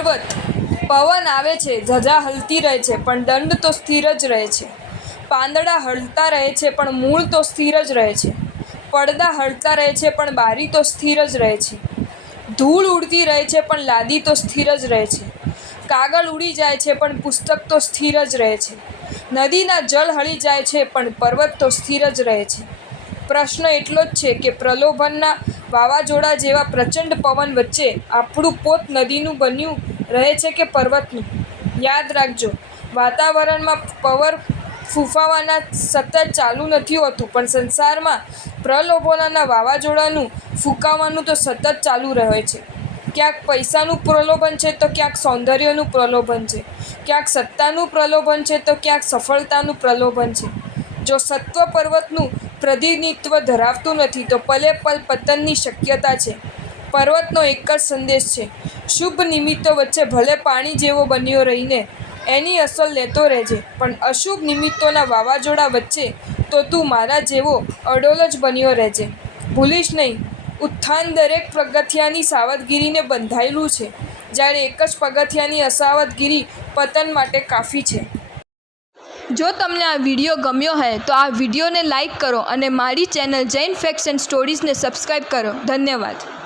પર્વત। પવન આવે છે, ધજા હલતી રહે છે, પણ દંડ તો સ્થિર જ રહે છે। પાંદડા હલતા રહે છે, પણ મૂળ તો સ્થિર જ રહે છે। પડદા હલતા રહે છે, પણ બારી તો સ્થિર જ રહે છે। ધૂળ ઉડતી રહે છે, પણ લાદી તો સ્થિર જ રહે છે। કાગળ ઉડી જાય છે, પણ પુસ્તક તો સ્થિર જ રહે છે। નદીના જળ હળી જાય છે, પણ પર્વત તો સ્થિર જ રહે છે। પ્રશ્ન એટલો જ છે કે પ્રલોભનના વાવાઝોડા જેવા પ્રચંડ પવન વચ્ચે આપણું પોત નદીનું બન્યું રહે છે કે પર્વતનું? યાદ રાખજો, વાતાવરણમાં પવન ફૂંકાવાના સતત ચાલુ નથી હોતું, પણ સંસારમાં પ્રલોભનોના વાવાઝોડાનું ફૂંકાવાનું તો સતત ચાલુ રહે છે। ક્યાંક પૈસાનું પ્રલોભન છે તો ક્યાંક સૌંદર્યનું પ્રલોભન છે, ક્યાંક સત્તાનું પ્રલોભન છે તો ક્યાંક સફળતાનું પ્રલોભન છે। જો સત્વ પર્વતનું પ્રતિનિધિત્વ ધરાવતું નથી તો પલે પલ પતનની શક્યતા છે। પર્વતનો એક જ સંદેશ છે, શુભ નિમિત્તો વચ્ચે ભલે પાણી જેવો બન્યો રહીને એની અસર લેતો રહેજે, પણ અશુભ નિમિત્તોના વાવાઝોડા વચ્ચે તો તું મારા જેવો અડોલ જ બન્યો રહેજે। ભૂલીશ નહીં, ઉત્થાન દરેક પગથિયાની સાવધગીરીને બંધાયેલું છે, જ્યારે એક જ પગથિયાની અસાવધગીરી પતન માટે કાફી છે। જો તમને આ વિડીયો ગમ્યો હોય તો આ વિડીયોને લાઈક કરો અને મારી ચેનલ જૈન ફેક્ટ્સ એન્ડ સ્ટોરીઝને સબસ્ક્રાઈબ કરો। ધન્યવાદ।